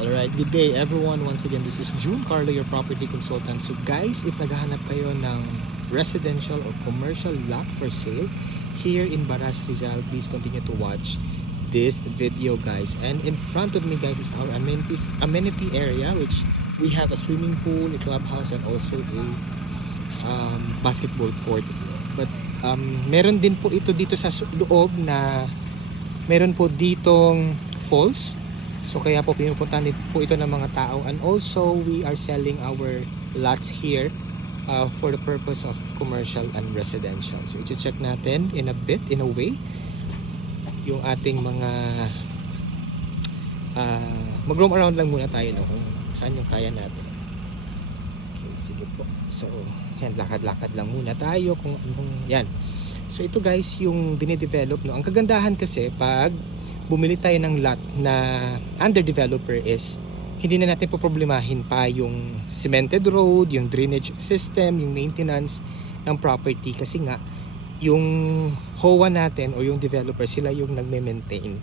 Alright, good day everyone. Once again, this is June Carlo, your property consultant. So guys, if naghahanap kayo ng residential or commercial lot for sale here in Baras, Rizal, please continue to watch this video, guys. And in front of me, guys, is our amenity area, which we have a swimming pool, a clubhouse, and also a basketball court. But meron din po ito dito sa loob na meron po ditong falls. So kaya po pinupuntahan po ito ng mga tao, and also we are selling our lots here for the purpose of commercial and residential. So i-check natin in a bit, in a way, yung ating mga mag-roam around lang muna tayo, no, kung saan yung kaya natin. Okay, sige po. So yan, lakad-lakad lang muna tayo kung anong yan. So ito guys yung dinidevelop, no. Ang kagandahan kasi pag bumili tayo ng lot na under developer is hindi na natin poproblemahin pa yung cemented road, yung drainage system, yung maintenance ng property, kasi nga yung HOA natin o yung developer, sila yung nagme-maintain.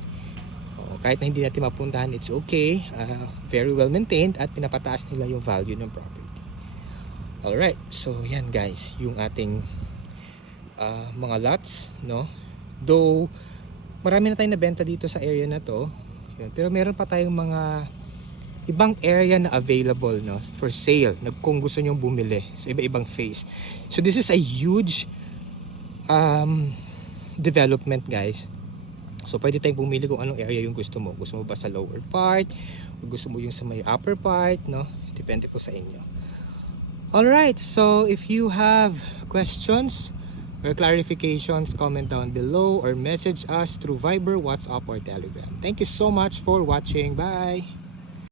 Kahit na hindi natin mapuntahan, it's okay, very well maintained, at pinapataas nila yung value ng property. Alright, so yan guys yung ating mga lots, no. Though marami na tayong nabenta dito sa area na to, yun, pero meron pa tayong mga ibang area na available, no, for sale, kung gusto nyo bumili. So iba-ibang phase. So this is a huge development, guys. So pwede tayong bumili kung anong area yung gusto mo. Gusto mo ba sa lower part, o gusto mo yung sa may upper part, no? Depende po sa inyo. Alright, so if you have questions or clarifications, comment down below or message us through Viber, WhatsApp, or Telegram. Thank you so much for watching. Bye!